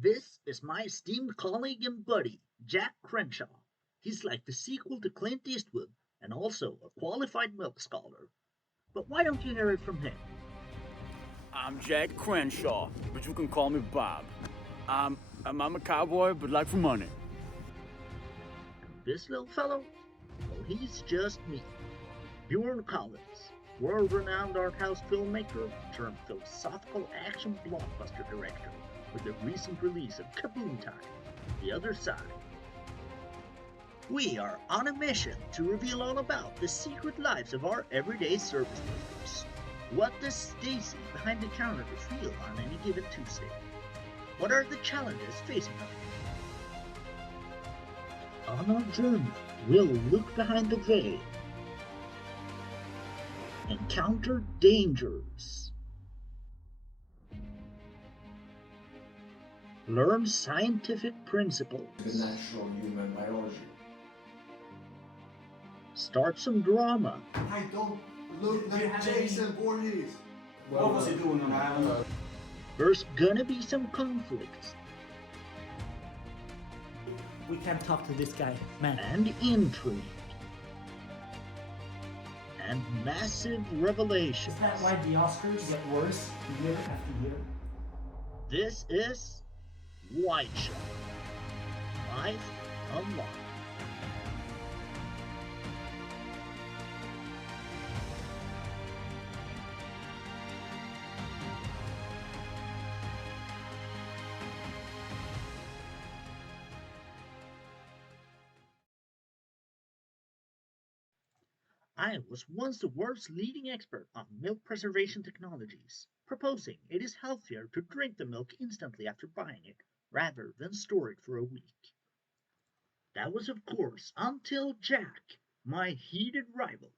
This is my esteemed colleague and buddy, Jack Crenshaw. He's like the sequel to Clint Eastwood and also a qualified milk scholar. But why don't you hear it from him? I'm Jack Crenshaw, but you can call me Bob. I'm a cowboy, but like for money. And this little fellow? Well, he's just me. Bjorn Collins, world-renowned art house filmmaker turned philosophical action blockbuster director with the recent release of Kaboom Time, The Other Side. We are on a mission to reveal all about the secret lives of our everyday service members. What does Stacy behind the counter feel on any given Tuesday? What are the challenges facing her? On our journey, we'll look behind the veil, encounter dangers, learn scientific principles, the natural human biology. start some drama. I don't look like Jason Voorhees. What was he doing on the island? There's gonna be some conflicts We can't talk to this guy, man. and intrigue and massive revelations. Is that why the Oscars get worse year after year? This is White Shot. Life Unlocked. I was once the world's leading expert on milk preservation technologies, proposing it is healthier to drink the milk instantly after buying it rather than store it for a week. That was, of course, until Jack, my heated rival,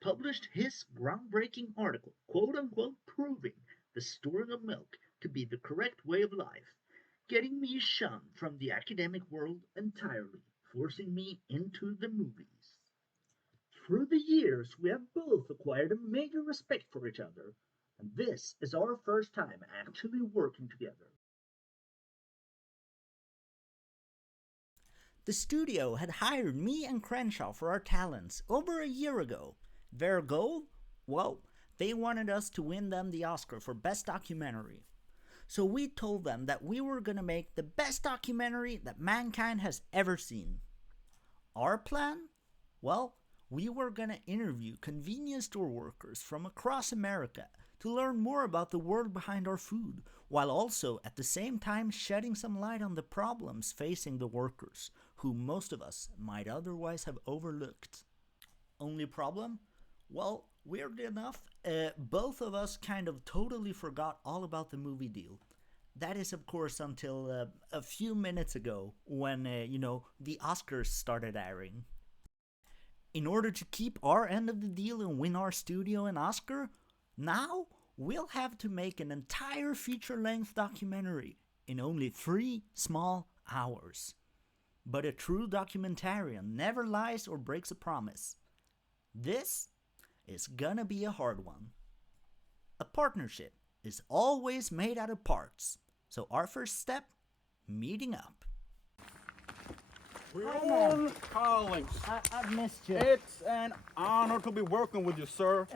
published his groundbreaking article, quote unquote, proving the storing of milk to be the correct way of life, getting me shunned from the academic world entirely, forcing me into the movies. Through the years, we have both acquired a major respect for each other, and this is our first time actually working together. The studio had hired me and Crenshaw for our talents over a year ago. Their goal? Well, they wanted us to win them the Oscar for Best Documentary. So we told them that we were gonna make the best documentary that mankind has ever seen. Our plan? Well, we were gonna interview convenience store workers from across America to learn more about the world behind our food, while also at the same time shedding some light on the problems facing the workers, who most of us might otherwise have overlooked. Only problem? Well, weirdly enough, both of us kind of totally forgot all about the movie deal. That is, of course, until a few minutes ago when, the Oscars started airing. In order to keep our end of the deal and win our studio an Oscar, now we'll have to make an entire feature-length documentary in only 3 small hours. But a true documentarian never lies or breaks a promise. This is gonna be a hard one. A partnership is always made out of parts, so our first step, meeting up. Bjorn Collins. I've missed you. It's an honor to be working with you, sir.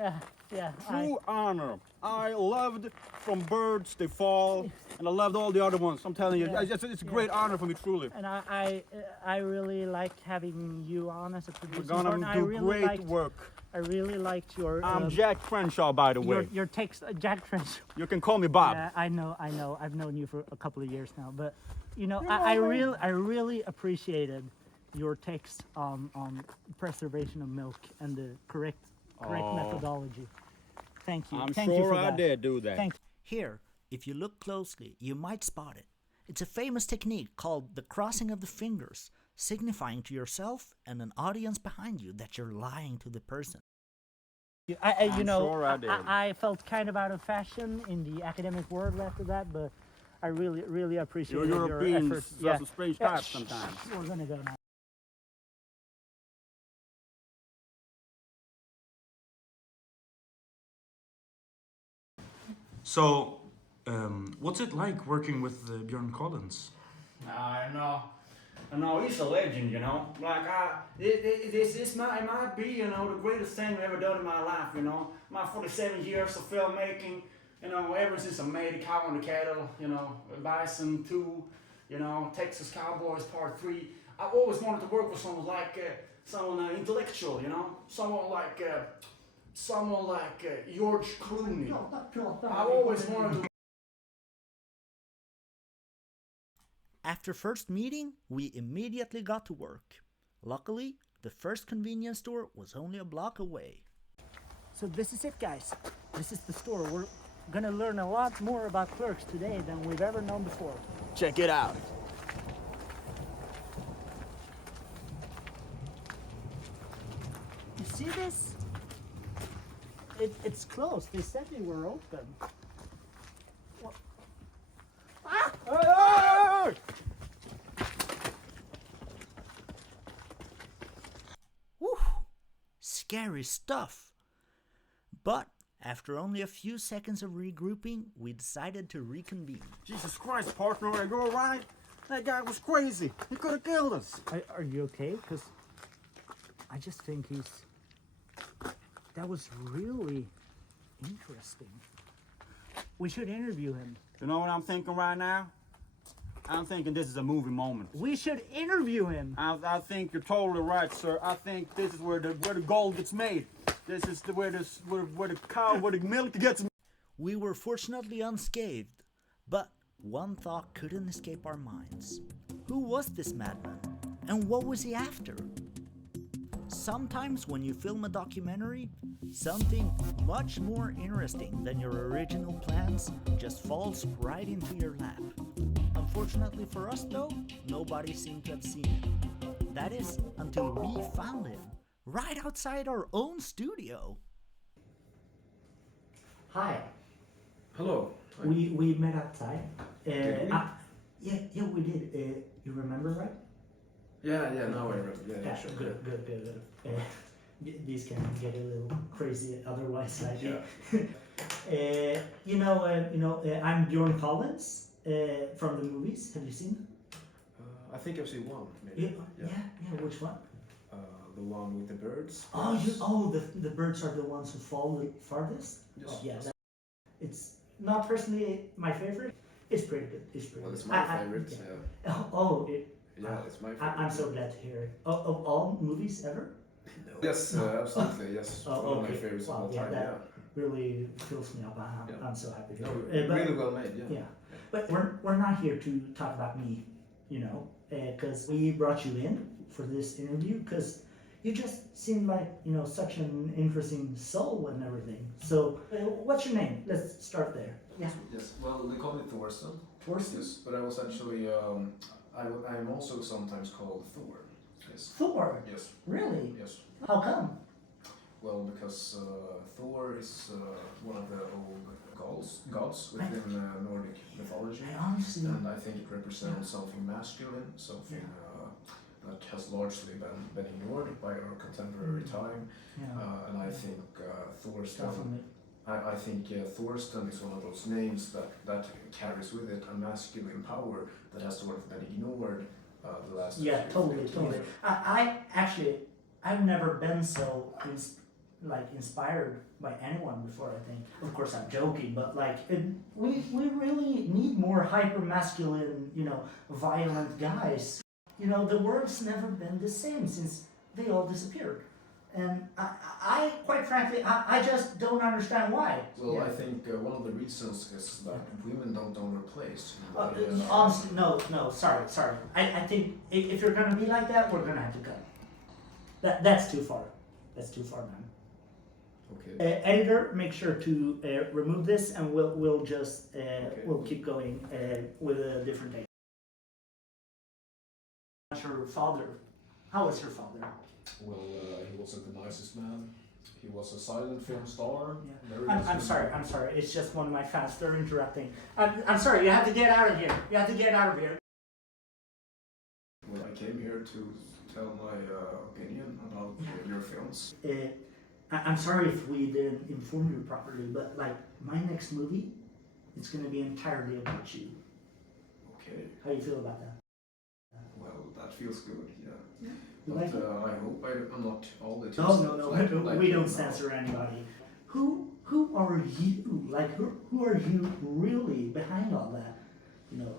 Yeah. True honor. I loved From Birds They Fall, and I loved all the other ones. I'm telling you, Yeah. it's a great honor for me, truly. And I really like having you on as a producer. We're gonna do great work. I really liked your. I'm Jack Crenshaw, by the way. Your text, Jack Crenshaw. You can call me Bob. Yeah, I know. I've known you for a couple of years now, but I really appreciated your text on preservation of milk and the correct methodology. Thank you. I'm Thank you sure for I that. did do that. Thank you. Here, if you look closely, you might spot it. It's a famous technique called the crossing of the fingers, signifying to yourself and an audience behind you that you're lying to the person. I'm sure I did. I felt kind of out of fashion in the academic world after that, but I really appreciate Your your Europeans efforts. have some strange types sometimes. We're gonna go now. So, What's it like working with Björn Collins? I know, he's a legend, you know. Like, it might be, you know, the greatest thing I've ever done in my life, you know. My 47 years of filmmaking, you know, ever since I made The Cow and the Cattle, you know, Bison 2, you know, Texas Cowboys Part 3. I've always wanted to work with someone like, someone intellectual, you know. Someone like George Clooney. I've always wanted to. After first meeting, we immediately got to work. Luckily, the first convenience store was only a block away. So this is it, guys. This is the store. We're gonna learn a lot more about clerks today than we've ever known before. Check it out. You see this? It's closed. They said they were open. What? Ah! Hey! Whew. Scary stuff. But after only a few seconds of regrouping, we decided to reconvene. Jesus Christ, partner, are you alright? That guy was crazy. He could have killed us. Are you okay? Because I just think that was really interesting. We should interview him. You know what I'm thinking right now? I'm thinking this is a movie moment. We should interview him. I think you're totally right, sir. I think this is where the gold gets made. This is where the milk gets. We were fortunately unscathed, but one thought couldn't escape our minds. Who was this madman? And what was he after? Sometimes when you film a documentary, something much more interesting than your original plans just falls right into your lap. Unfortunately for us though, nobody seemed to have seen it. That is, until we found him, right outside our own studio. Hi. Hello. We met outside. Did we? Yeah, we did. You remember, right? Yeah, now I remember. Yeah, sure. Good. These can get a little crazy otherwise. Like, Yeah. I'm Bjorn Collins from the movies. Have you seen them? I think I've seen one, maybe. Yeah. Which one? The one with the birds. The birds are the ones who fall the farthest. Yes. It's not personally my favorite. It's pretty good. Well, it's my favorite. Yeah. It's my favorite. I'm so glad to hear it. Of all movies ever? No. Yes, absolutely. Yes. One of my favorites of all time. That really fills me up. I'm so happy to hear it. Really well made. Yeah. But we're not here to talk about me, because we brought you in for this interview because you just seem like such an interesting soul and everything. So what's your name? Let's start there. Yeah. Yes. Well, they call me Thorsten. Thorsten? Yes, but I was actually I'm also sometimes called Thor. Yes. Thor? Yes. Really? Yes. How come? Well, because Thor is one of the old gods within Nordic mythology, Honestly, and I think it represents something masculine, something that has largely been ignored by our contemporary time. And I think Thorsten. I think Thorsten is one of those names that carries with it a masculine power that has sort of been ignored the last. Yeah, totally. I've never been so inspired by anyone before. I think, of course, I'm joking, but we really need more hyper masculine, violent guys. The world's never been the same since they all disappeared. And I quite frankly, I just don't understand why. Well, I think one of the reasons is that women don't own a place. Honestly, no, sorry. I think if you're gonna be like that, we're gonna have to cut. That's too far. That's too far, man. Okay. Editor, make sure to remove this, and we'll just we'll keep going with a different take. Your father. How was your father? Well, he wasn't the nicest man. He was a silent film star. Yeah. I'm sorry. It's just one of my fans. They're interrupting. I'm sorry. You have to get out of here. Well, I came here to tell my opinion about your films. I'm sorry if we didn't inform you properly, but my next movie, It's going to be entirely about you. Okay. How do you feel about that? Well, that feels good. Yeah. You But like it? I hope I'm not all the No, time. no. We don't censor anybody. Who are you? Like, who are you really behind all that? You know,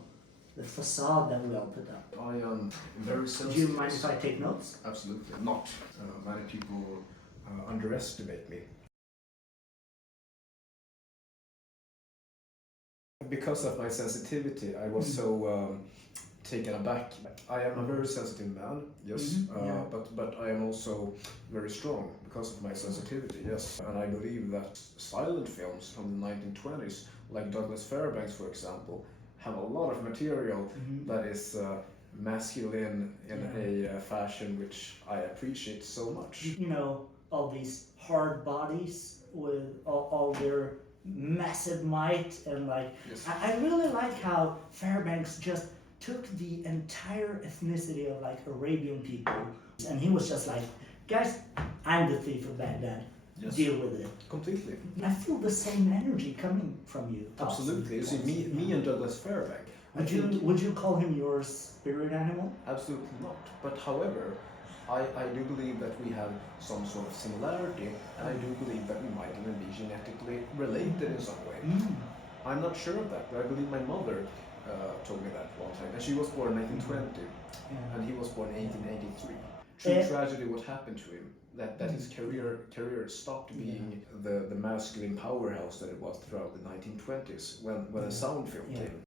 the facade that we all put up. I am very Do sensitive. you mind if I take notes? Absolutely not. Many people underestimate me. Because of my sensitivity, I was so taken aback. I am a very sensitive man, yes, Yeah. but I am also very strong because of my sensitivity, yes. And I believe that silent films from the 1920s, like Douglas Fairbanks, for example, have a lot of material that is masculine in a fashion which I appreciate so much. You know, all these hard bodies with all their massive might and like, Yes. I really like how Fairbanks just took the entire ethnicity of like Arabian people and he was just like, guys, I'm the thief of Baghdad. Yes. Deal with it. Completely. I feel the same energy coming from you. Absolutely. You see, me and Douglas Fairbank. Would you call him your spirit animal? Absolutely not. But however, I do believe that we have some sort of similarity, and I do believe that we might even be genetically related in some way. I'm not sure of that, but I believe my mother told me that one time. And she was born in 1920, and he was born in 1883. True tragedy what happened to him. That his career stopped being the masculine powerhouse that it was throughout the 1920s when a sound film came.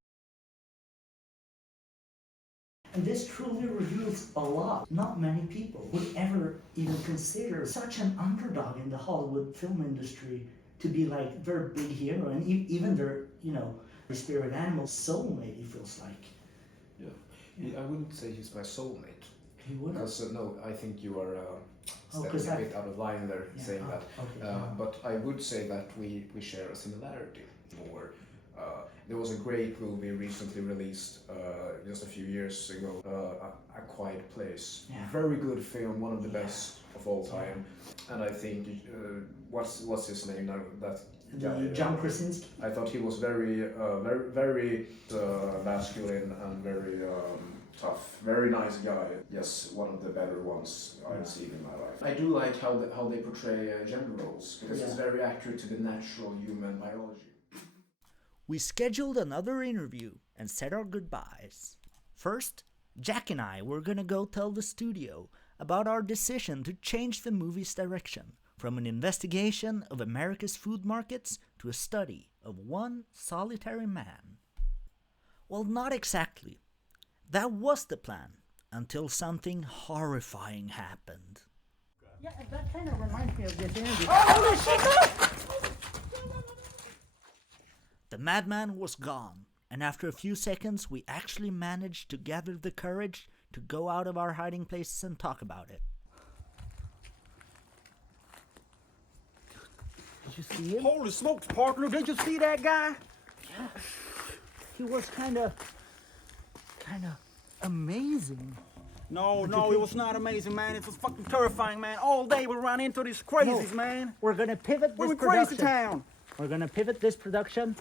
And this truly reveals a lot. Not many people would ever even consider such an underdog in the Hollywood film industry to be like their big hero and even their, you know, their spirit animal soulmate, he feels like. Yeah. I wouldn't say he's my soulmate. He wouldn't? Because, no, I think you are stepping a bit out of line there saying that. Okay, but I would say that we share a similarity more. There was a great movie recently released just a few years ago, A Quiet Place. Yeah. Very good film, one of the best of all time. And I think, what's his name now? That guy, John Krasinski. I thought he was very masculine and very tough, very nice guy. Yes, one of the better ones I've seen in my life. I do like how they portray gender roles because it's very accurate to the natural human biology. We scheduled another interview and said our goodbyes. First, Jack and I were gonna go tell the studio about our decision to change the movie's direction from an investigation of America's food markets to a study of one solitary man. Well, not exactly. That was the plan, until something horrifying happened. Yeah, that kind of reminds me of this interview. Holy shit! The madman was gone, and after a few seconds, we actually managed to gather the courage to go out of our hiding places and talk about it. Did you see him? Holy smokes, partner! Did you see that guy? Yeah. He was kind of amazing. No, it was not amazing, man. It was fucking terrifying, man. All day we run into these crazies, man. We're gonna pivot We're this in crazy production. town. We're gonna pivot this production.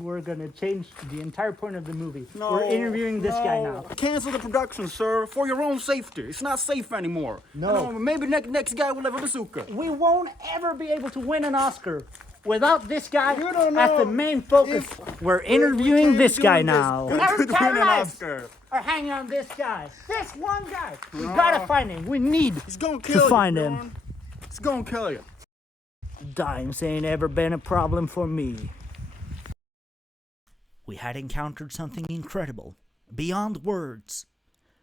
We're gonna change the entire point of the movie. No, We're interviewing this guy now. Cancel the production, sir, for your own safety. It's not safe anymore. No. Maybe next guy will have a bazooka. We won't ever be able to win an Oscar without this guy You don't as know the main focus. We're interviewing can't this do guy this. now. Could Our win entire an lives Oscar. are hanging on this guy. This one guy. We gotta find him. We need He's gonna kill to find you, him. Bjorn. He's gonna kill you. Dimes ain't ever been a problem for me. We had encountered something incredible, beyond words.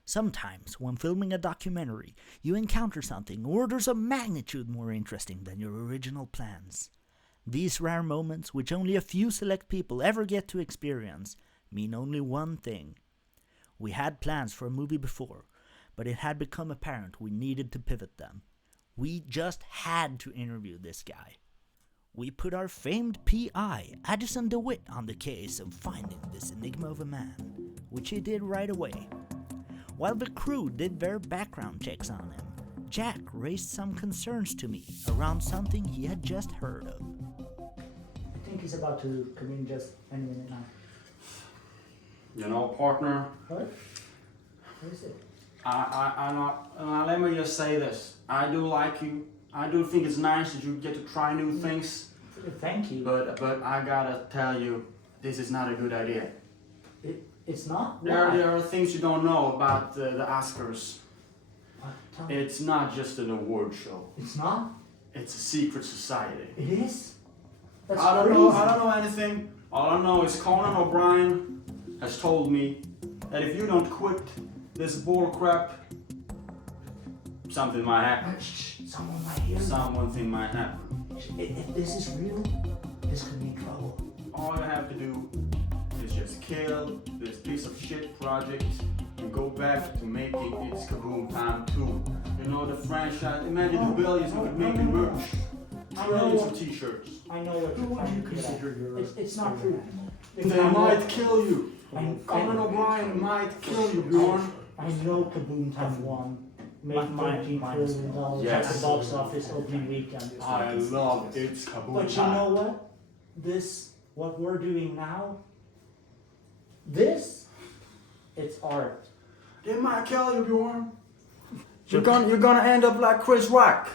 Sometimes, when filming a documentary, you encounter something orders of magnitude more interesting than your original plans. These rare moments, which only a few select people ever get to experience, mean only one thing. We had plans for a movie before, but it had become apparent we needed to pivot them. We just had to interview this guy. We put our famed P.I., Addison DeWitt, on the case of finding this enigma of a man, which he did right away. While the crew did their background checks on him, Jack raised some concerns to me around something he had just heard of. I think he's about to come in just any minute now. You know, partner, What? What is it? let me just say this. I do like you. I do think it's nice that you get to try new things. Thank you. But I gotta tell you, this is not a good idea. It's not? There are things you don't know about the Oscars. What? Tell me. It's not just an award show. It's not? It's a secret society. It is? That's I don't crazy. know anything. All I know is Conan O'Brien has told me that if you don't quit this bull crap, something might happen. Shh, someone might hear you. Something might happen. If this is real, this could be trouble. All you have to do is just kill this piece of shit project and go back to making It's Kaboom Time 2. You know, the franchise, imagine the billions you could make in merch. Trillions of t-shirts. I know what Who you're would trying you to get at. consider your It's not true. They might kill you. Conan I O'Brien might kill you, Bjorn. know Kaboom Time 1 made $13 billion at the box office opening weekend. I love It's Kaboom But you Time. know what? What we're doing now, it's art. They might kill you, Bjorn. You're gonna end up like Chris Rock.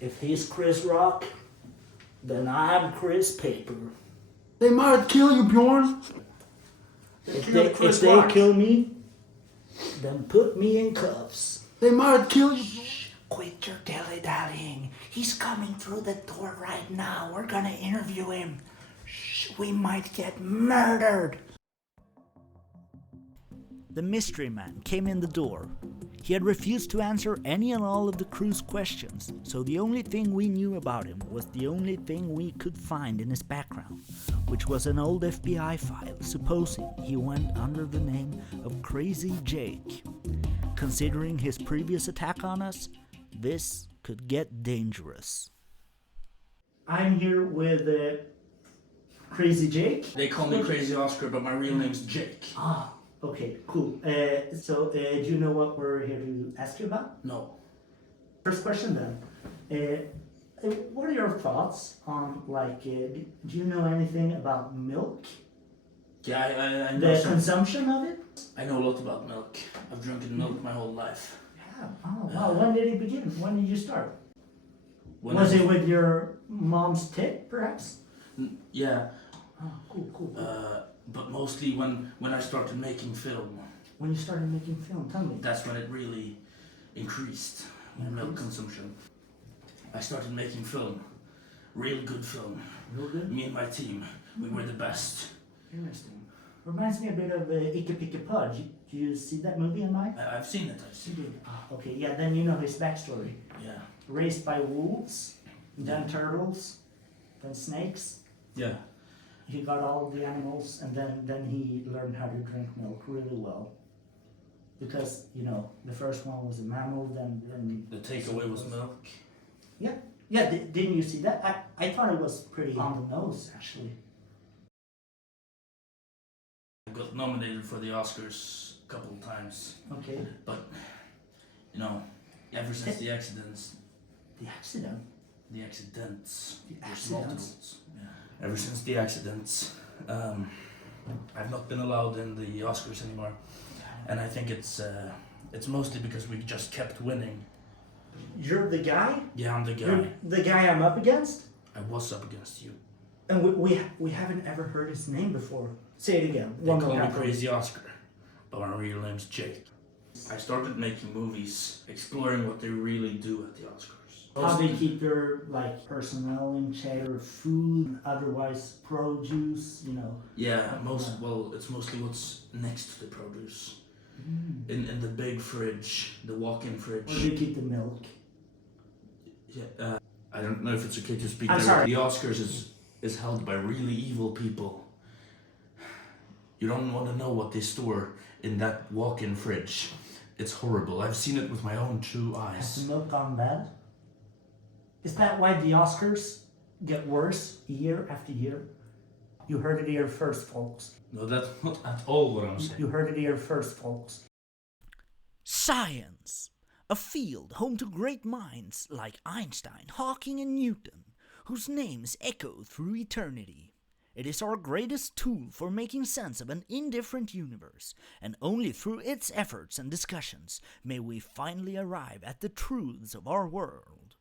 If he's Chris Rock, then I'm Chris Paper. They might kill you, Bjorn. If they kill me, then put me in cuffs. They might kill you. Quit your dilly-dallying. He's coming through the door right now. We're gonna interview him. Shh, we might get murdered. The mystery man came in the door. He had refused to answer any and all of the crew's questions, so the only thing we knew about him was the only thing we could find in his background, which was an old FBI file supposing he went under the name of Crazy Jake. Considering his previous attack on us, this could get dangerous. I'm here with Crazy Jake. They call me Crazy Oscar, but my real name's Jake. Ah, okay, cool. So do you know what we're here to ask you about? No. First question then. What are your thoughts on, do you know anything about milk? Yeah, I know The some. consumption of it? I know a lot about milk. I've drunken milk my whole life. Yeah. Oh, wow. When did it begin? When did you start? When Was I- it with your mom's tip, perhaps? Yeah, Oh, cool. but mostly when I started making film. When you started making film, tell me. That's when it really increased my milk Increased? consumption. I started making film, real good film. Real good? Me and my team, we were the best. Interesting. Reminds me a bit of Icke Picke Pudge. Did you see that movie online? I've seen it. You did? Ah, okay, yeah, then you know his backstory. Yeah. Raised by wolves, then turtles, then snakes. Yeah. He got all the animals, and then he learned how to drink milk really well. Because, the first one was a mammal, then The takeaway was milk. Yeah, didn't you see that? I thought it was pretty on the nose, actually. I got nominated for the Oscars a couple of times. Okay. But, ever since the accidents, The accident? the accidents, The there's accidents? multiples. Yeah. Ever since the accidents, I've not been allowed in the Oscars anymore, and I think it's mostly because we just kept winning. You're the guy? Yeah, I'm the guy. You're the guy I'm up against? I was up against you. And we haven't ever heard his name before. Say it again. They One call more me time. Crazy Oscar, but my real name's Jake. I started making movies, exploring what they really do at the Oscars. How they keep their personnel in check, their food, otherwise produce, Yeah, it's mostly what's next to the produce. In the big fridge, the walk-in fridge. Where do you keep the milk? Yeah, I don't know if it's okay to speak I'm there. sorry. The Oscars is held by really evil people. You don't want to know what they store in that walk-in fridge. It's horrible. I've seen it with my own two Has eyes. the milk gone bad? Is that why the Oscars get worse year after year? You heard it here first, folks. No, that's not at all what I'm saying. You heard it here first, folks. Science! A field home to great minds like Einstein, Hawking, and Newton, whose names echo through eternity. It is our greatest tool for making sense of an indifferent universe, and only through its efforts and discussions may we finally arrive at the truths of our world.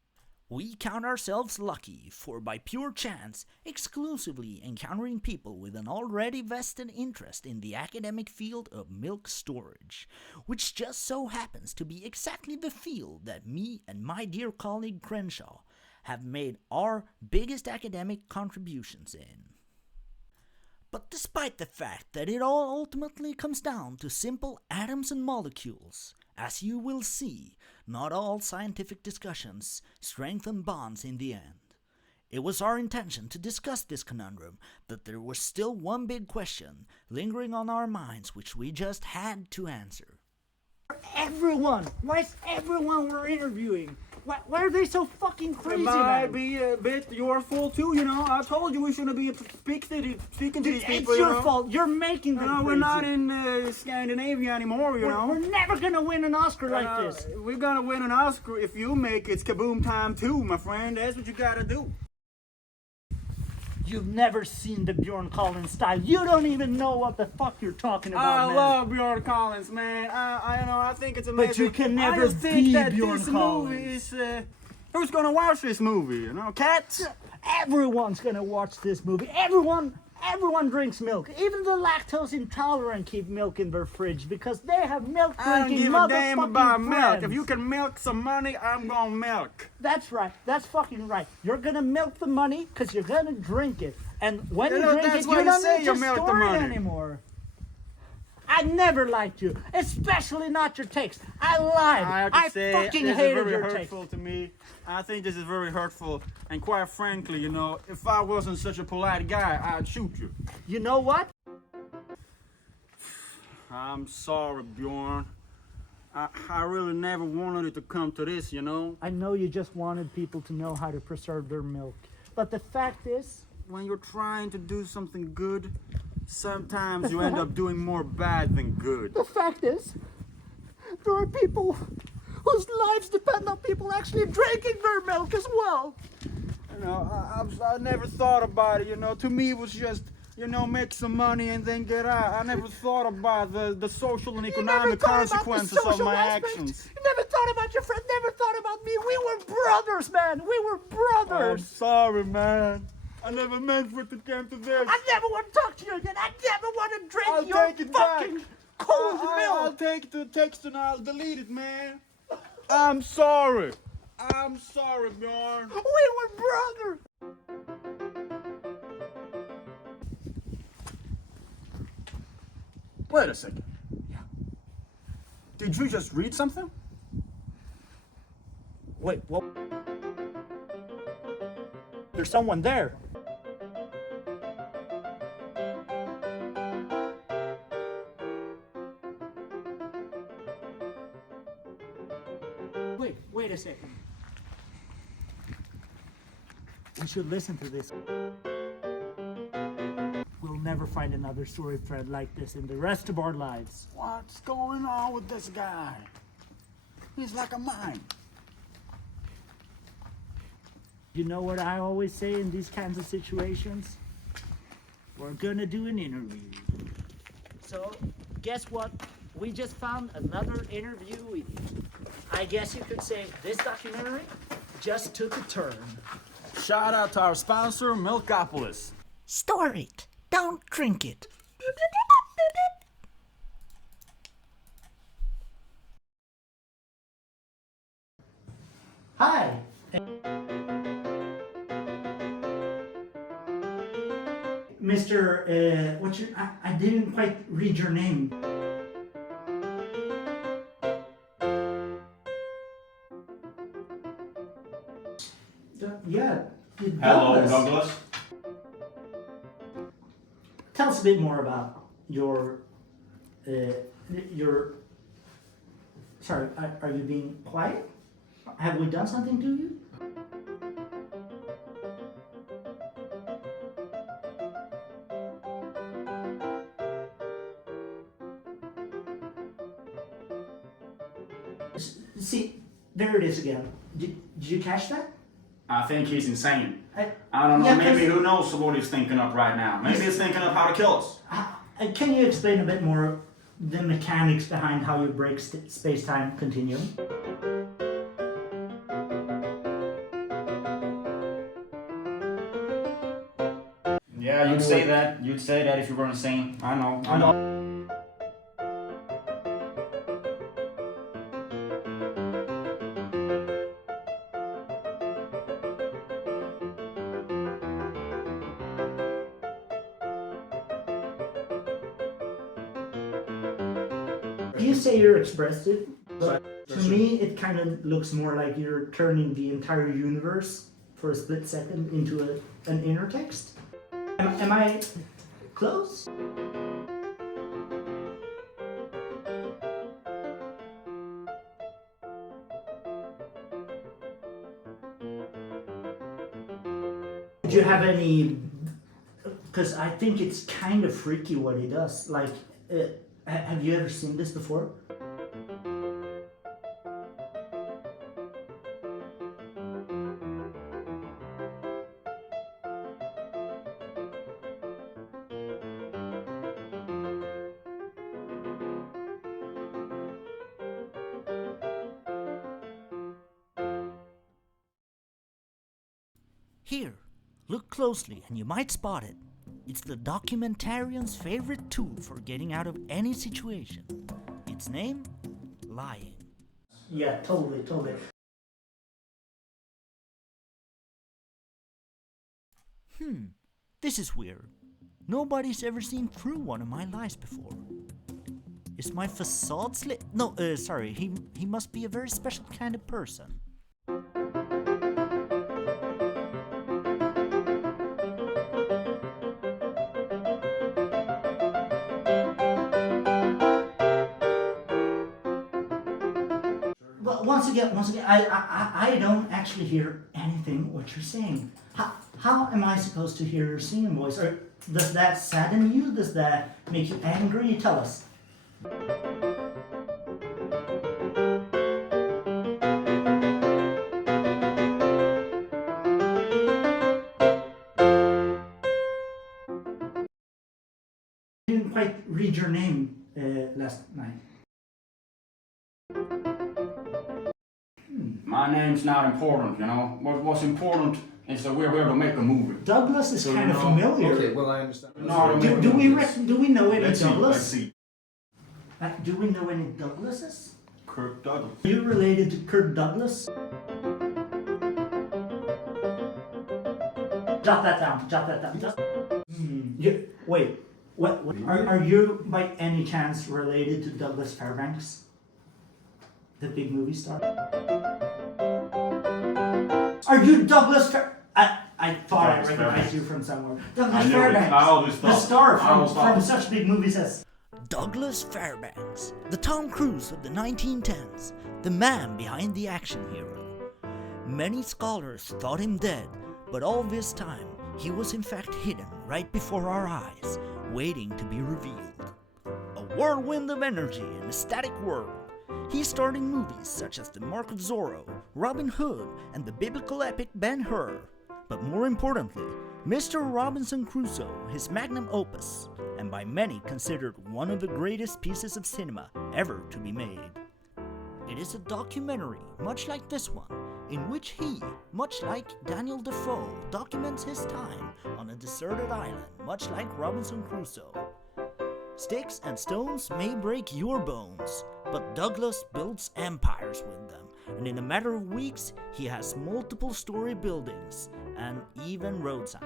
We count ourselves lucky for, by pure chance, exclusively encountering people with an already vested interest in the academic field of milk storage, which just so happens to be exactly the field that me and my dear colleague Crenshaw have made our biggest academic contributions in. But despite the fact that it all ultimately comes down to simple atoms and molecules, as you will see, not all scientific discussions strengthen bonds in the end. It was our intention to discuss this conundrum, but there was still one big question lingering on our minds which we just had to answer. Everyone! Why is everyone we're interviewing? Why are they so fucking crazy, It might man? be a bit your fault too, you know. I told you we shouldn't be speaking to these people, It's you your know. fault. You're making them No, crazy. we're not in Scandinavia anymore, you know. We're never gonna win an Oscar like this. We're gonna win an Oscar if you make It's Kaboom Time too, my friend. That's what you gotta do. You've never seen the Bjorn Collins style. You don't even know what the fuck you're talking about, I man. love Bjorn Collins, man. I think it's amazing. But you can I never just think be that Bjorn this Collins. movie is. Who's gonna watch this movie? You know, cats. Everyone's gonna watch this movie. Everyone drinks milk. Even the lactose intolerant keep milk in their fridge because they have milk I don't drinking give a damn about motherfucking milk. friends. If you can milk some money, I'm gonna milk. That's right. That's fucking right. You're gonna milk the money because you're gonna drink it. And when You you know, drink that's it, why you you don't say need you to milk the store it money. anymore. I never liked you, especially not your takes. I lied. I have to say, fucking this is hated very your takes. hurtful to me. I think this is very hurtful. And quite frankly, you know, if I wasn't such a polite guy, I'd shoot you. You know what? I'm sorry, Bjorn. I really never wanted it to come to this, you know. I know you just wanted people to know how to preserve their milk. But the fact is, When you're trying to do something good, sometimes you end up doing more bad than good. the fact is, there are people whose lives depend on people actually drinking their milk as well. You know, I never thought about it, you know. To me, it was just, you know, make some money and then get out. I never thought about the social and You never economic thought about the consequences of social my aspect. actions. You never thought about your friend, never thought about me. We were brothers, man. We were I'm brothers. sorry, man. I never meant for it to come to this. I never want to talk to you again. I never want to drink I'll your take it back. fucking cold I'll milk. take it to the text and I'll delete it, man. I'm sorry. I'm sorry, Bjorn. We were brothers. Wait a second. Did you just read something? Wait, what? There's someone there. Wait a second. We should listen to this. We'll never find another story thread like this in the rest of our lives. What's going on with this guy? He's like a mime. You know what I always say in these kinds of situations? We're gonna do an interview. So, guess what? We just found another interviewee. I guess you could say this documentary just took a turn. Shout out to our sponsor, Milkopolis. Store it, don't drink it. Hi. Mr. What's your? I didn't quite read your name. Yeah. Hello, Douglas. Tell us a bit more about your. Sorry, are you being quiet? Have we done something to you? See, there it is again. Did you catch that? I think he's insane. I don't know, Yeah, maybe 'cause- who knows what he's thinking up right now. Maybe he's thinking up how to kill us. Can you explain a bit more the mechanics behind how you break space-time continuum? Yeah, you'd say that. You'd say that if you were insane. I know. I know. You say you're expressive, but to me it kind of looks more like you're turning the entire universe for a split second into an inner text. Am I close? Did you have any? Because I think it's kind of freaky what he does. Like, have you ever seen this before? Here, look closely and you might spot it. It's the documentarian's favorite tool for getting out of any situation. Its name? Lying. Yeah, totally. This is weird. Nobody's ever seen through one of my lies before. Is my facade slit? No, sorry, he must be a very special kind of person. Well, once again, I don't actually hear anything what you're saying. How am I supposed to hear your singing voice? Or does that sadden you? Does that make you angry? Tell us. I didn't quite read your name last night. My name's not important, you know. What's important is that we're here to make a movie. Douglas is kind of familiar. Okay, well I understand. No, Do we know any Let's Douglas? see. Do we know any Douglases? Kirk Douglas. Are you related to Kirk Douglas? Jot that down. Wait. What? Are you by any chance related to Douglas Fairbanks, the big movie star? Are you Douglas I thought I recognized you from somewhere. Douglas Fairbanks, I always the thought. star from such big movies as Douglas Fairbanks, the Tom Cruise of the 1910s, the man behind the action hero. Many scholars thought him dead, but all this time he was in fact hidden right before our eyes, waiting to be revealed. A whirlwind of energy in a static world. He starred in movies such as The Mark of Zorro, Robin Hood, and the biblical epic Ben-Hur. But more importantly, Mr. Robinson Crusoe, his magnum opus, and by many considered one of the greatest pieces of cinema ever to be made. It is a documentary, much like this one, in which he, much like Daniel Defoe, documents his time on a deserted island, much like Robinson Crusoe. Sticks and stones may break your bones, but Douglas builds empires with them, and in a matter of weeks, he has multiple story buildings and even road signs.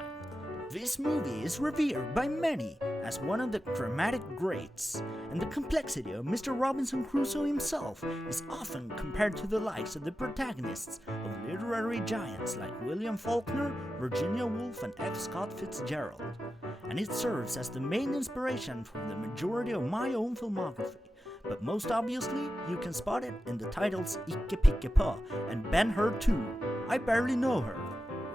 This movie is revered by many as one of the dramatic greats, and the complexity of Mr. Robinson Crusoe himself is often compared to the likes of the protagonists of literary giants like William Faulkner, Virginia Woolf, and F. Scott Fitzgerald. And it serves as the main inspiration for the majority of my own filmography. But most obviously, you can spot it in the titles Ikke Pikke På and Ben-Hur 2. I barely know her.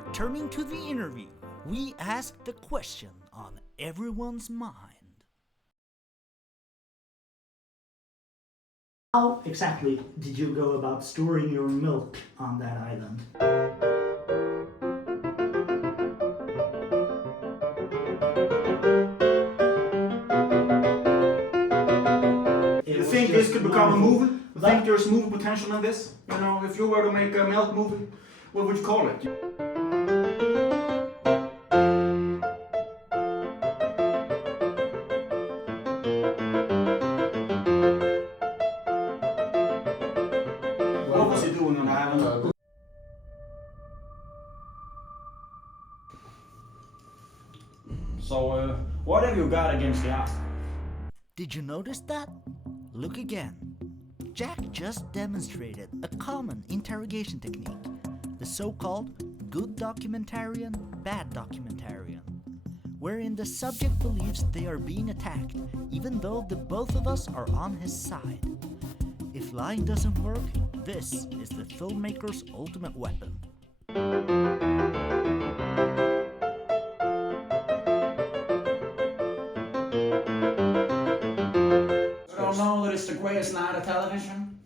Returning to the interview, we ask the question on everyone's mind. How exactly did you go about storing your milk on that island? this could become a movie? You think there's movie potential in this? You know, if you were to make a milk movie, what would you call it? What was he doing on the island? So, what have you got against the Oscar? Did you notice that? Look again. Jack just demonstrated a common interrogation technique, the so-called good documentarian, bad documentarian, wherein the subject believes they are being attacked, even though the both of us are on his side. If lying doesn't work, this is the filmmaker's ultimate weapon. You don't know that it's the greatest night of television?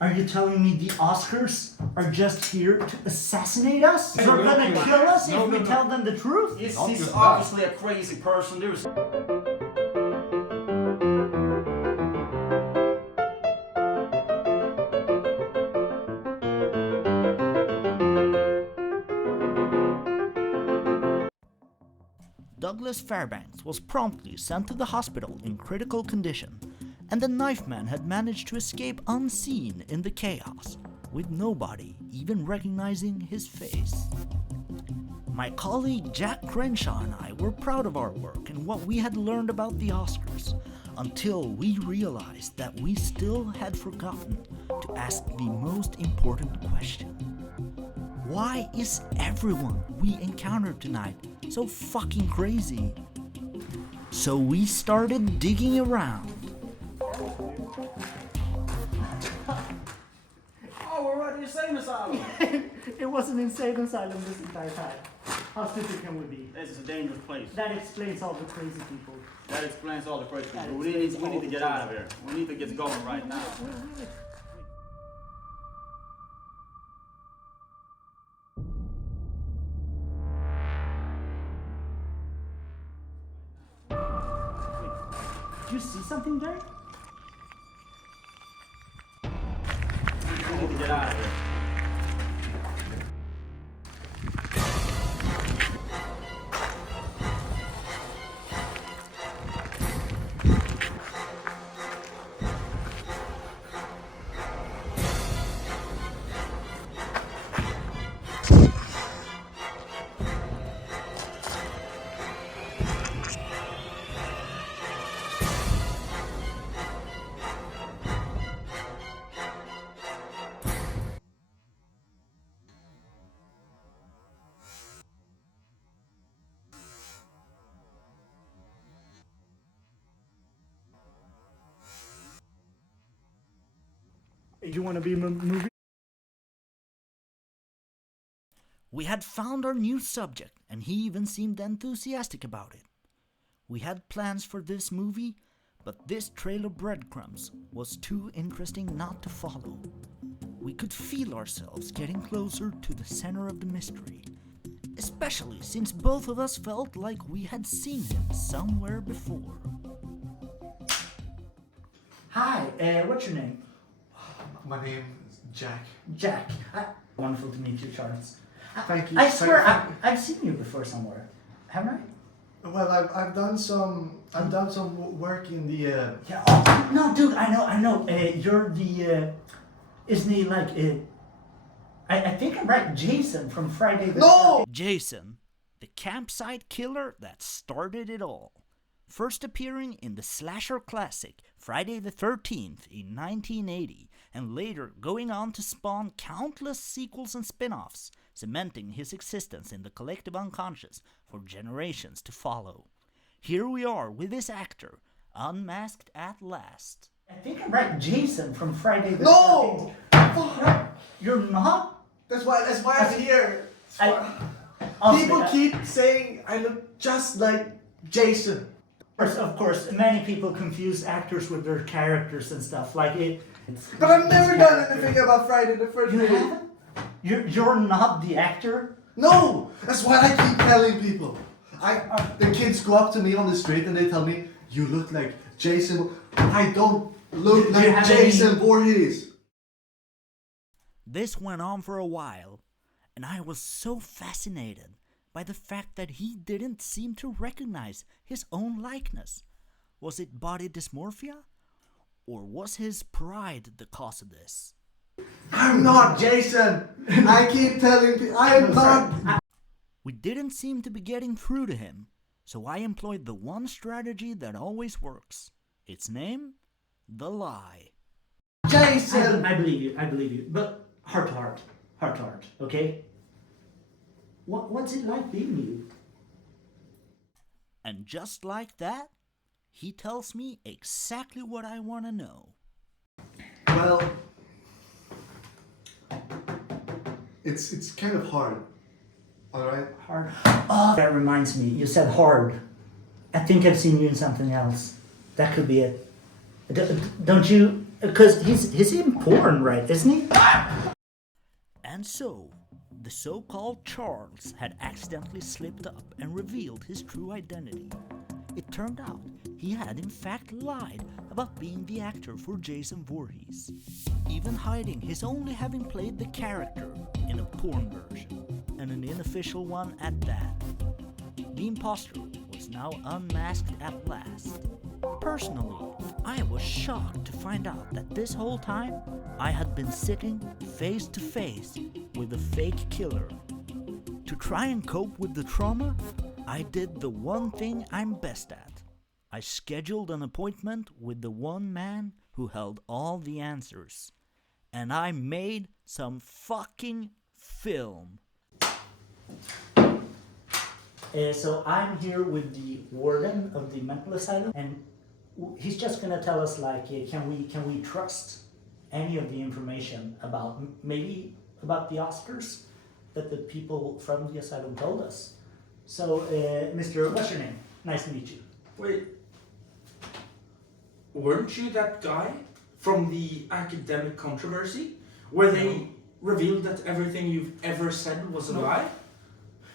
Are you telling me the Oscars are just here to assassinate us? They're gonna kill us if we tell them the truth? He's obviously a crazy person. There's... Douglas Fairbanks was promptly sent to the hospital in critical condition, and the knife man had managed to escape unseen in the chaos, with nobody even recognizing his face. My colleague Jack Crenshaw and I were proud of our work and what we had learned about the Oscars, until we realized that we still had forgotten to ask the most important question. Why is everyone we encountered tonight so fucking crazy? So we started digging around. Oh, we're at the insane asylum. It was an insane asylum this entire time. How stupid can we be? This is a dangerous place. That explains all the crazy people. That explains all the crazy That people. We explains need to all get the out of here. We need to get going right now. Did you see something there? We need to get out of here. You want to be in a movie? We had found our new subject, and he even seemed enthusiastic about it. We had plans for this movie, but this trail of breadcrumbs was too interesting not to follow. We could feel ourselves getting closer to the center of the mystery, especially since both of us felt like we had seen him somewhere before. Hi, what's your name? My name is Jack. Jack. Wonderful to meet you, Charles. Thank you. I swear I've seen you before somewhere, haven't I? Well, I've done some work in the. Yeah. Oh, no, dude. I know. You're the. Isn't he like? I think I'm right. Jason from Friday the. No. Jason, the campsite killer that started it all. First appearing in the slasher classic Friday the 13th in 1980, and later going on to spawn countless sequels and spin-offs, cementing his existence in the collective unconscious for generations to follow. Here we are with this actor, unmasked at last. I think I'm right. Jason from Friday the. No. 13th. Fuck. You're not. That's why I'm here. People keep saying I look just like Jason. Of course, many people confuse actors with their characters and stuff. Like But I've never done anything about Friday the 13th. You haven't? You're not the actor? No! That's what I keep telling people. The kids go up to me on the street and they tell me, you look like Jason. I don't look like Jason Voorhees. This went on for a while, and I was so fascinated by the fact that he didn't seem to recognize his own likeness. Was it body dysmorphia? Or was his pride the cause of this? I'm not Jason! I keep telling people, I am not. We didn't seem to be getting through to him, so I employed the one strategy that always works. Its name? The lie. Jason! I believe you. But heart to heart, okay? What's it like being you? And just like that, he tells me exactly what I want to know. Well, it's kind of hard. Alright? Hard. Oh, that reminds me. You said hard. I think I've seen you in something else. That could be it. Don't you? Because he's in porn, right? Isn't he? And so, the so-called Charles had accidentally slipped up and revealed his true identity. It turned out he had in fact lied about being the actor for Jason Voorhees, even hiding his only having played the character in a porn version, and an unofficial one at that. The imposter was now unmasked at last. Personally, I was shocked to find out that this whole time I had been sitting face to face with a fake killer. To try and cope with the trauma, I did the one thing I'm best at. I scheduled an appointment with the one man who held all the answers. And I made some fucking film. So I'm here with the warden of the mental asylum, and he's just gonna tell us like, can we trust any of the information about maybe about the Oscars that the people from the asylum told us. So, Mr. What's your name? Nice to meet you. Wait, weren't you that guy from the academic controversy where they revealed that everything you've ever said was a lie?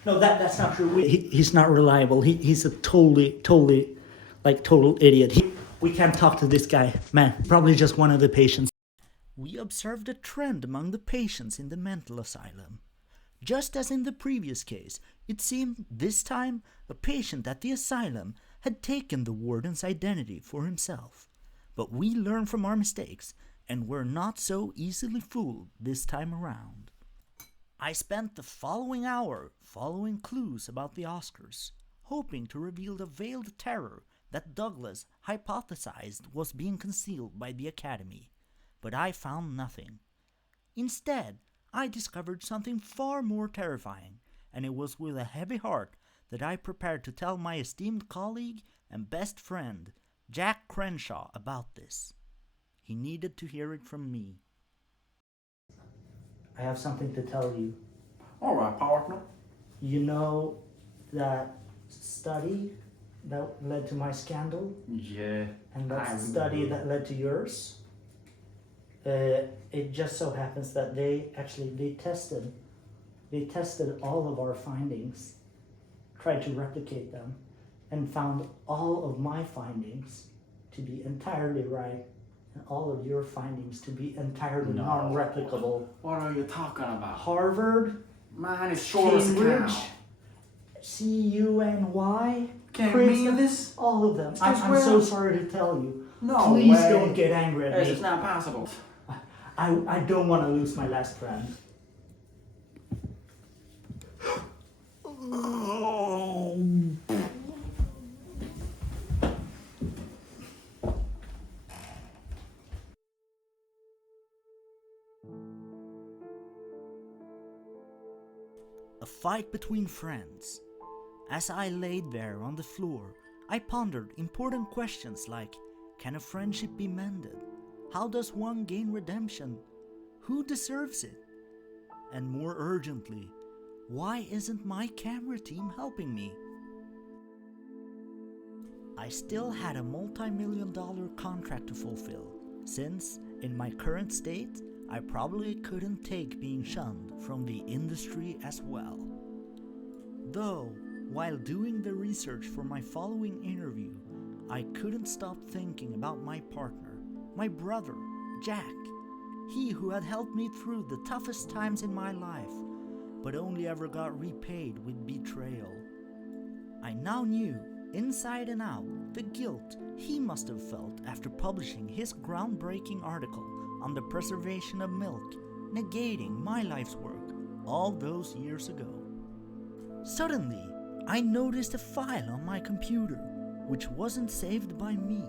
No, that's not true. He's not reliable. He's a total idiot. We can't talk to this guy, man. Probably just one of the patients. We observed a trend among the patients in the mental asylum. Just as in the previous case, it seemed this time a patient at the asylum had taken the warden's identity for himself. But we learned from our mistakes and were not so easily fooled this time around. I spent the following hour following clues about the Oscars, hoping to reveal the veiled terror that Douglas hypothesized was being concealed by the Academy, but I found nothing. Instead, I discovered something far more terrifying, and it was with a heavy heart that I prepared to tell my esteemed colleague and best friend, Jack Crenshaw, about this. He needed to hear it from me. I have something to tell you. All right, partner. You know that study that led to my scandal? Yeah. And that study that led to yours? It just so happens that they tested all of our findings, tried to replicate them, and found all of my findings to be entirely right, and all of your findings to be entirely non-replicable. What are you talking about? Harvard, Man, it's sure as a Cambridge, cow. CUNY, Can't Princeton, read this? all of them. I'm well- so sorry to tell you. No Please way. don't get angry at This me. is not possible. I don't want to lose my last friend. A fight between friends. As I laid there on the floor, I pondered important questions like, can a friendship be mended? How does one gain redemption? Who deserves it? And more urgently, why isn't my camera team helping me? I still had a multi-million-dollar contract to fulfill, since In my current state, I probably couldn't take being shunned from the industry as well. Though, while doing the research for my following interview, I couldn't stop thinking about my partner, my brother, Jack. He who had helped me through the toughest times in my life, but only ever got repaid with betrayal. I now knew, inside and out, the guilt he must have felt after publishing his groundbreaking article on the preservation of milk, negating my life's work all those years ago. Suddenly, I noticed a file on my computer, which wasn't saved by me.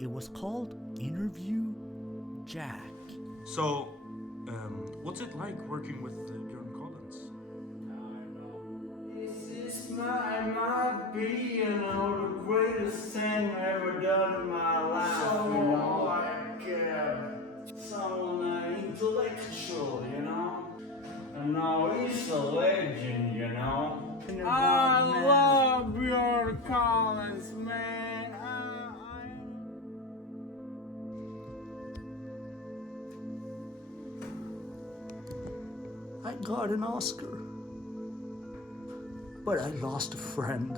It was called Interview Jack. So, what's it like working with Bjorn Collins? This might be, the greatest thing I've ever done in my life. Someone intellectual, he's a legend, I love Bjorn Collins, man. I got an Oscar, but I lost a friend.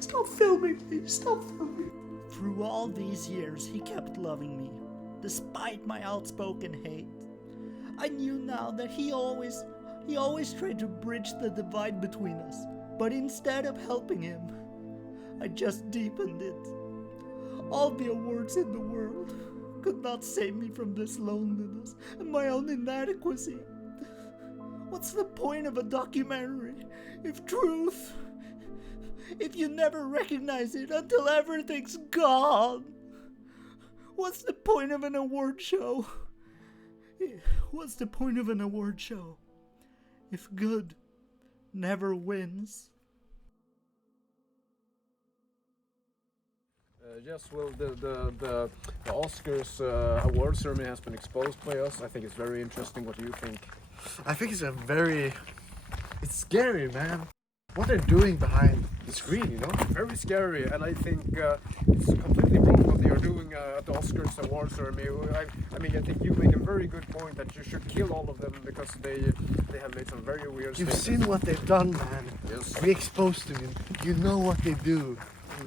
Stop filming me, stop filming me. Through all these years, he kept loving me, despite my outspoken hate. I knew now that he always tried to bridge the divide between us, but instead of helping him, I just deepened it. All the awards in the world could not save me from this loneliness and my own inadequacy. What's the point of a documentary if you never recognize it until everything's gone? What's the point of an award show? What's the point of an award show if good never wins? Yes, well, the Oscars award ceremony has been exposed by us. I think it's very interesting. What do you think? I think it's scary, man. What they're doing behind the screen, Very scary, and I think it's completely wrong what they are doing at the Oscars award ceremony. I think you made a very good point that you should kill all of them because they have made some very weird You've statements. seen what they've done, man. Yes. We exposed them. You know what they do.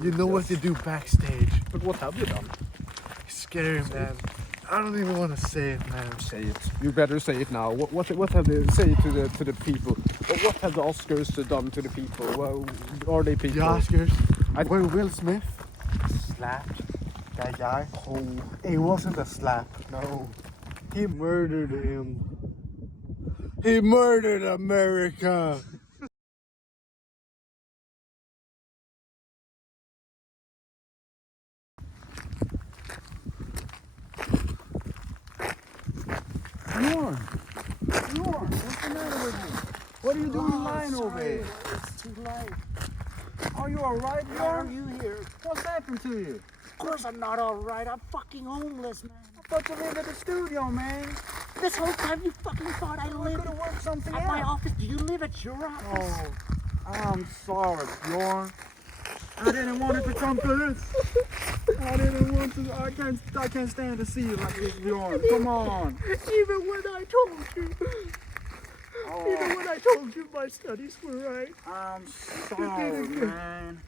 You know what they do backstage. But what have you done? It's scary, man. I don't even want to say it, man. Say it. You better say it now. What have they say to the people? What have the Oscars done to the people? Well, are they people? The Oscars, when Will Smith slapped that guy, it wasn't a slap, no. He murdered him. He murdered America. Bjorn, what's the matter with you? What are you doing in line over here? It's too late. Are you alright, Why are Bjorn? you here? What's happened to you? Of course I'm not alright. I'm fucking homeless, man. I thought you lived at the studio, man. This whole time you fucking thought I We lived could have worked something at my out. office. Do you live at your office? Oh, I'm sorry, Bjorn. I didn't want it to come to this. I didn't want to. I can't stand to see you like this, Bjorn. Come on. Even when I told you. Oh, Even when I told you my studies were right. I'm sorry, man.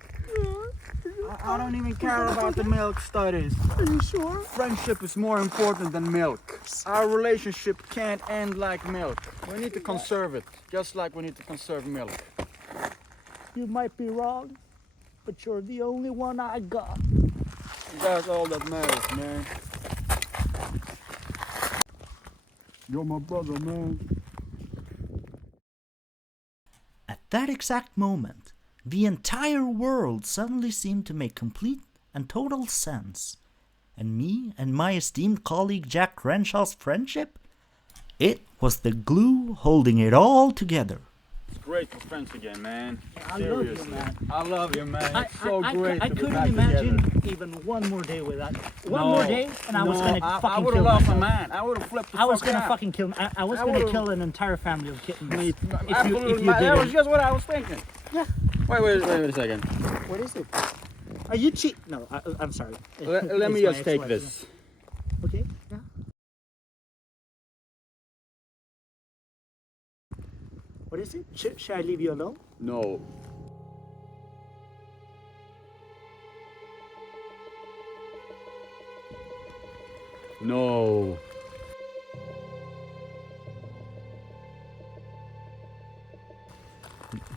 I don't even care about the milk studies. Are you sure? Friendship is more important than milk. Our relationship can't end like milk. We need to conserve it, just like we need to conserve milk. You might be wrong, but you're the only one I got. That's all that matters, man. You're my brother, man. At that exact moment, the entire world suddenly seemed to make complete and total sense. And me and my esteemed colleague Jack Crenshaw's friendship? It was the glue holding it all together. It's great to be friends again, man. I love you, man. I love you, man. It's so great I to be couldn't back imagine together. even one more day without one more day, and I was gonna I fucking would kill have lost a myself. man. I would have flipped the I was fuck gonna out. fucking kill. I was I gonna would've- kill an entire family of kittens. Me- If you Absolutely, did that it. was just what I was thinking. Yeah. Wait a second. What is it? Are you cheat? No, I'm sorry. Let me It's my just take ex-wife. this. Okay, yeah. What is it? Should I leave you alone? No. No.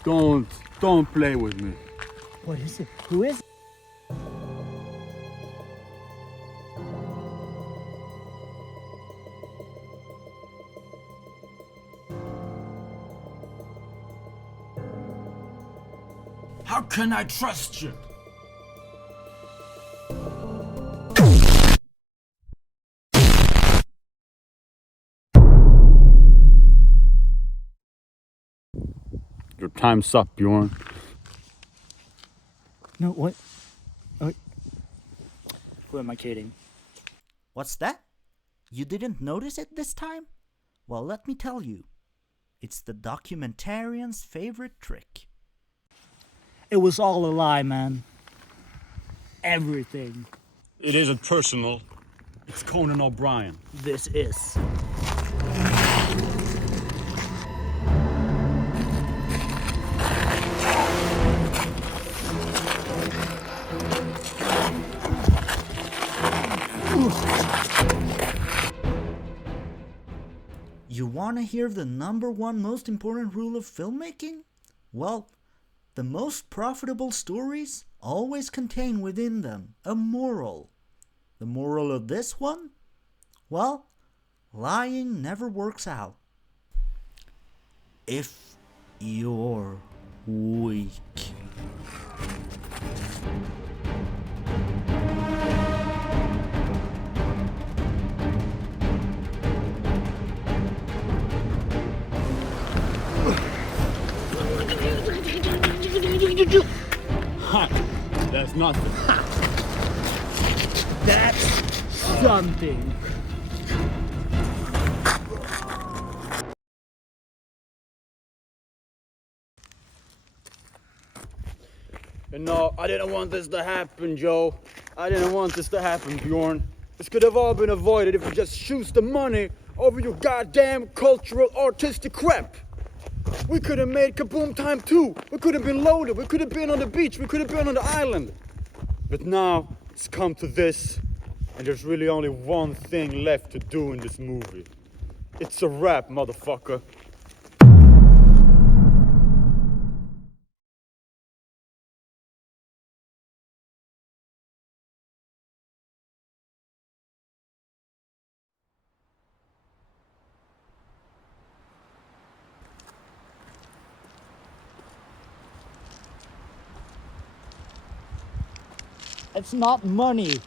Don't play with me. What is it? Who is it? How can I trust you? Your time's up, Bjorn. No, what? Oh, who am I kidding? What's that? You didn't notice it this time? Well, let me tell you. It's the documentarian's favorite trick. It was all a lie, man. Everything. It isn't personal. It's Conan O'Brien. This is. You wanna hear the number one most important rule of filmmaking? Well, the most profitable stories always contain within them a moral. The moral of this one? Well, lying never works out. If you're weak. That's nothing. That's something. And no, I didn't want this to happen, Joe. I didn't want this to happen, Bjorn. This could have all been avoided if you just choose the money over your goddamn cultural artistic crap. We could have made Kaboom Time 2. We could have been loaded. We could have been on the beach. We could have been on the island. But now it's come to this, and there's really only one thing left to do in this movie. It's a wrap, motherfucker. It's not money.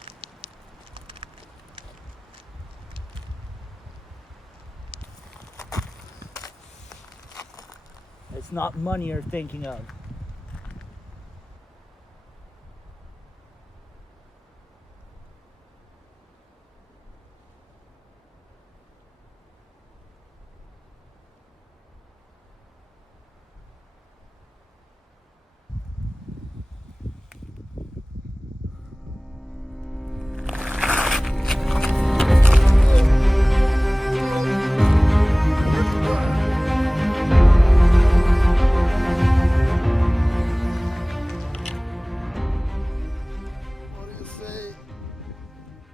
It's not money you're thinking of.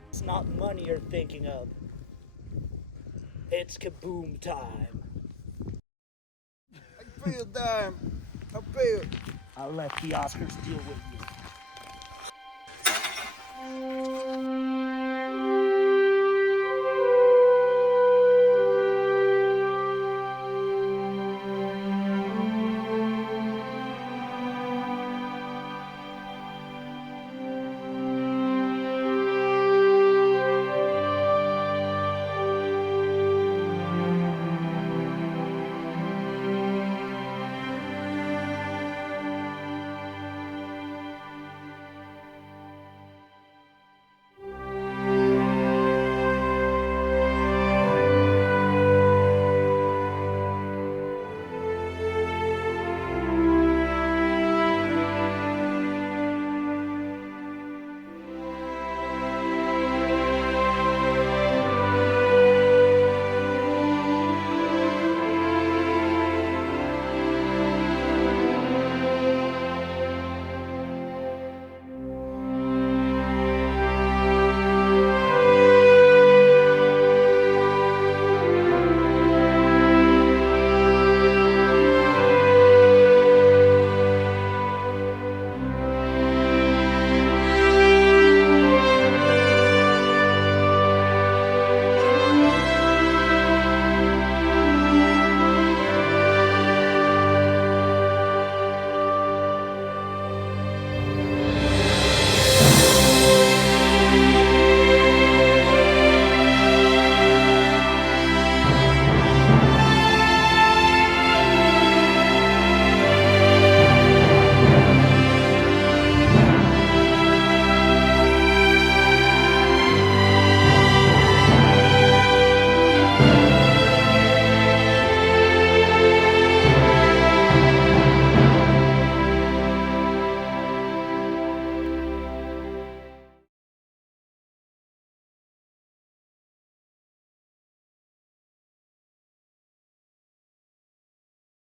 It's not money you're thinking of. It's Kaboom time. I pay a dime. I pay it. I'll let the Oscars deal with you.